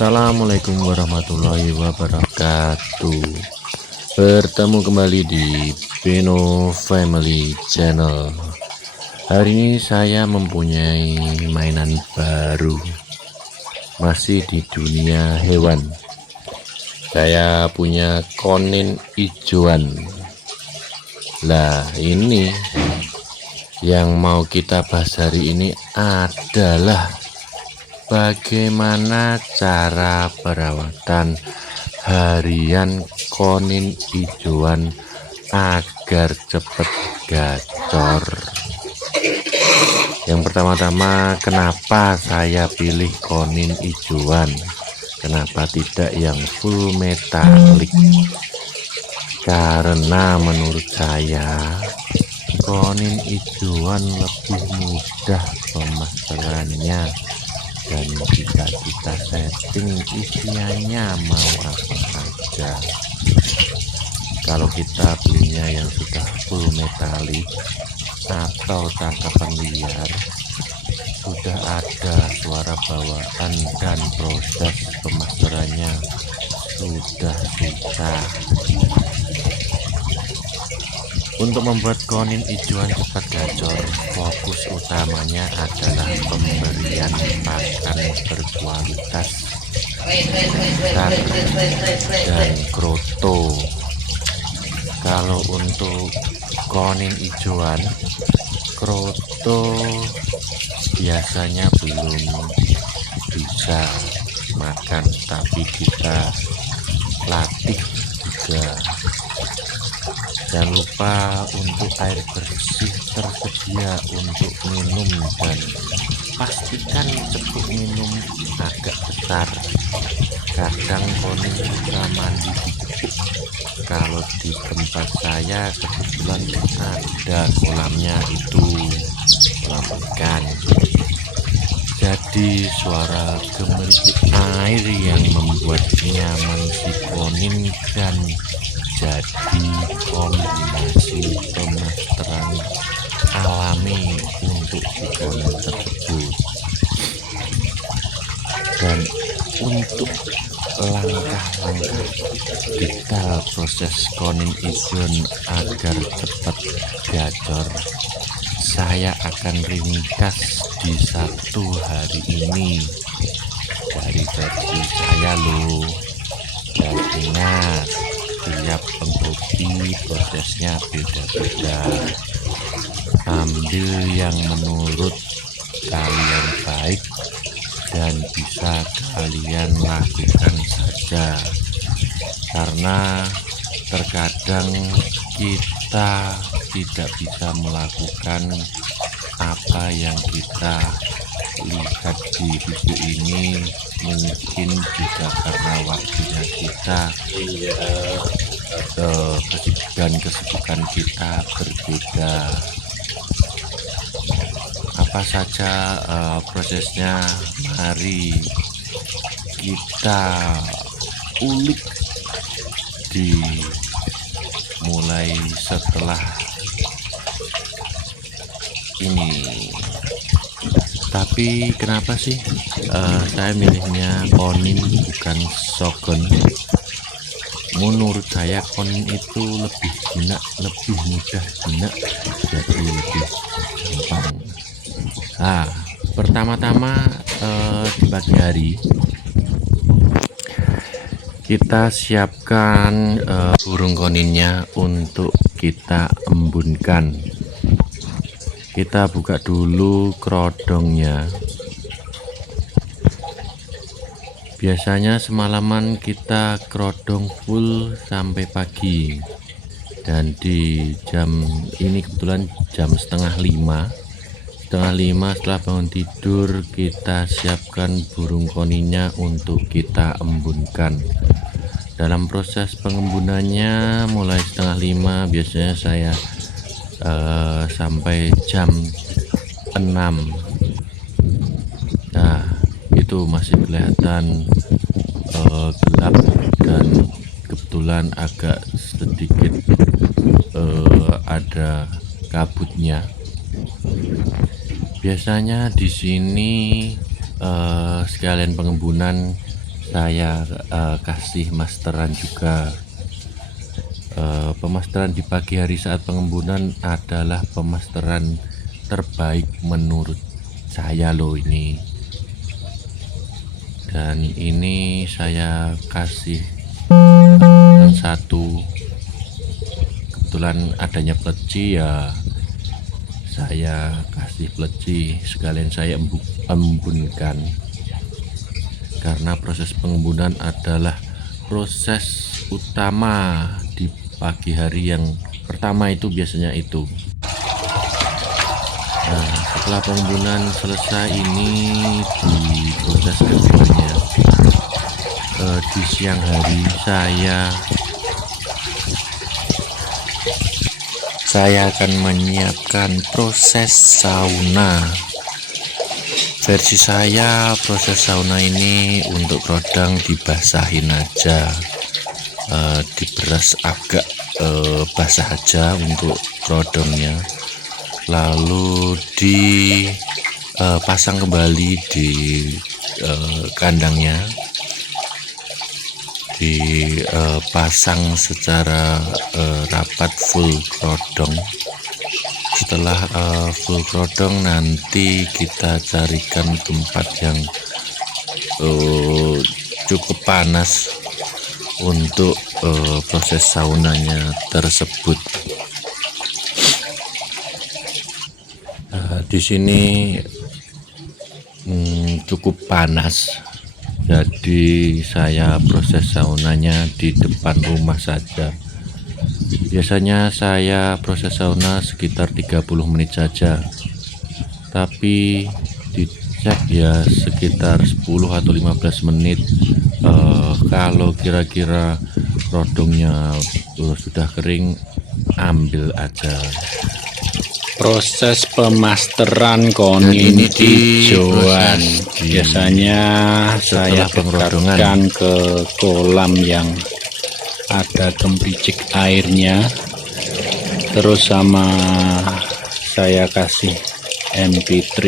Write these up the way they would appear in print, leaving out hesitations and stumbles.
Assalamualaikum warahmatullahi wabarakatuh. Bertemu kembali di Beno Family Channel. Hari ini saya mempunyai mainan baru, masih di dunia hewan. Saya punya konin ijoan. Lah, ini yang mau kita bahas hari ini adalah bagaimana cara perawatan harian konin ijoan agar cepat gacor. Yang pertama-tama, kenapa saya pilih konin ijoan, kenapa tidak yang full metalik? Karena menurut saya konin ijoan lebih mudah pemasarannya, dan bisa kita setting isiannya mau apa saja. Kalau kita belinya yang sudah full metalik atau tangkapan liar, sudah ada suara bawaan dan proses pemasarannya sudah susah. Untuk membuat konin ijoan cepat gacor, fokus utamanya adalah pemberian pakan berkualitas, besar dan kroto. Kalau untuk konin ijoan, kroto biasanya belum bisa makan, tapi kita latih juga. Jangan lupa untuk air bersih tersedia untuk minum, dan pastikan cebok minum agak besar. Kadang konin suka mandi di cebok. Kalau di tempat saya kebetulan ada kolamnya, itu kolam ikan. Jadi suara gemericik air yang membuat nyaman si konin, dan jadi kombinasi pemasteran alami untuk si konin tersebut. Dan untuk langkah-langkah detail proses konin ijoan agar cepat gacor, saya akan ringkas di satu hari ini dari versi saya loh. Dan ingat, setiap penghobi prosesnya beda-beda. Ambil yang menurut kalian baik dan bisa kalian lakukan saja, karena terkadang kita tidak bisa melakukan apa yang kita lihat di video ini, mungkin juga karena waktunya kita dan kesibukan kita berbeda. Apa saja prosesnya, mari kita ulik dimulai setelah ini. Tapi kenapa sih saya milihnya konin bukan shogun? Menurut saya konin itu lebih jinak, lebih mudah jinak, jadi lebih gampang. Nah, pertama-tama di pagi hari kita siapkan burung koninnya untuk kita embunkan. Kita buka dulu kerodongnya. Biasanya semalaman kita kerodong full sampai pagi, dan di jam ini kebetulan jam setengah lima setelah bangun tidur, kita siapkan burung koninnya untuk kita embunkan. Dalam proses pengembunannya mulai setengah lima, biasanya saya sampai jam 6. Nah, itu masih kelihatan gelap, dan kebetulan agak sedikit ada kabutnya. Biasanya di sini sekalian pengembunan saya kasih masteran juga. Pemasteran di pagi hari saat pengembunan adalah pemasteran terbaik menurut saya loh ini. Dan ini saya kasih yang satu, kebetulan adanya pleci ya saya kasih pleci, sekalian saya embunkan, karena proses pengembunan adalah proses utama di pagi hari. Yang pertama itu biasanya itu. Nah, setelah pengembunan selesai ini di proses keduanya, di siang hari saya akan menyiapkan proses sauna. Versi saya, proses sauna ini untuk rodang dibasahin aja, diberas agak basah aja untuk rodongnya, lalu dipasang kembali di kandangnya, dipasang secara rapat full rodong. Setelah full rodong, nanti kita carikan tempat yang cukup panas untuk proses saunanya tersebut. Di sini cukup panas, jadi saya proses saunanya di depan rumah saja. Biasanya saya proses sauna sekitar 30 menit saja, tapi dicek ya sekitar 10 atau 15 menit. Kalau kira-kira rodongnya sudah kering, ambil aja. Proses pemasteran konin hijauan biasanya saya dekatkan ke kolam yang ada gembricik airnya, terus sama saya kasih MP3.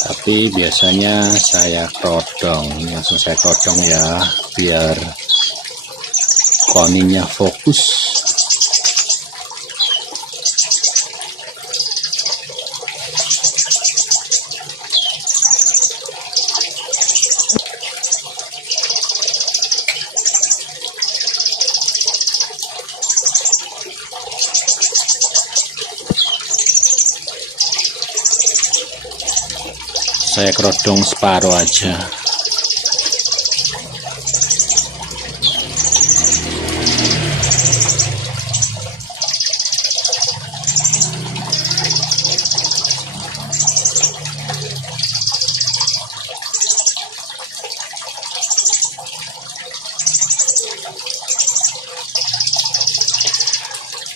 Tapi biasanya saya kodong, langsung saya kodong ya, biar koninnya fokus. Saya kerodong separuh aja.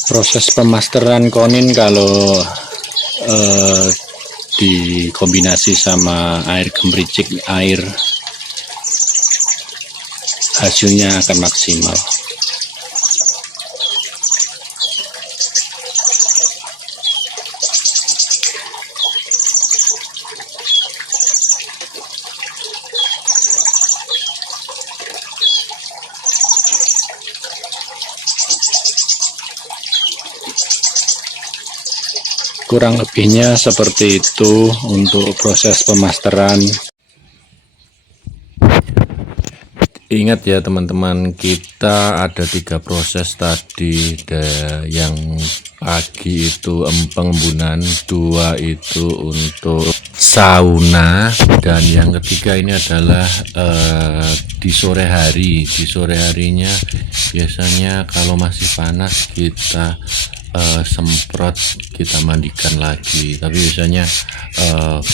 Proses pemasteran konin kalau dikombinasi sama air gembricik air, hasilnya akan maksimal. Kurang lebihnya seperti itu untuk proses pemasteran. Ingat ya teman-teman, kita ada 3 proses tadi. Yang pagi itu pengembunan, 2 itu untuk sauna, dan yang ketiga ini adalah di sore hari. Di sore harinya biasanya kalau masih panas kita semprot, kita mandikan lagi. Tapi biasanya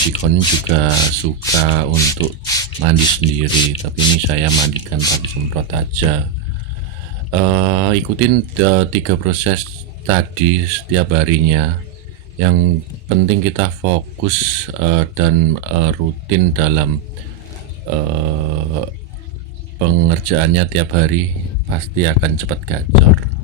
Bikonin juga suka untuk mandi sendiri, tapi ini saya mandikan pakai semprot aja. Ikutin 3 proses tadi setiap harinya. Yang penting kita fokus dan rutin dalam pengerjaannya tiap hari, pasti akan cepat gacor.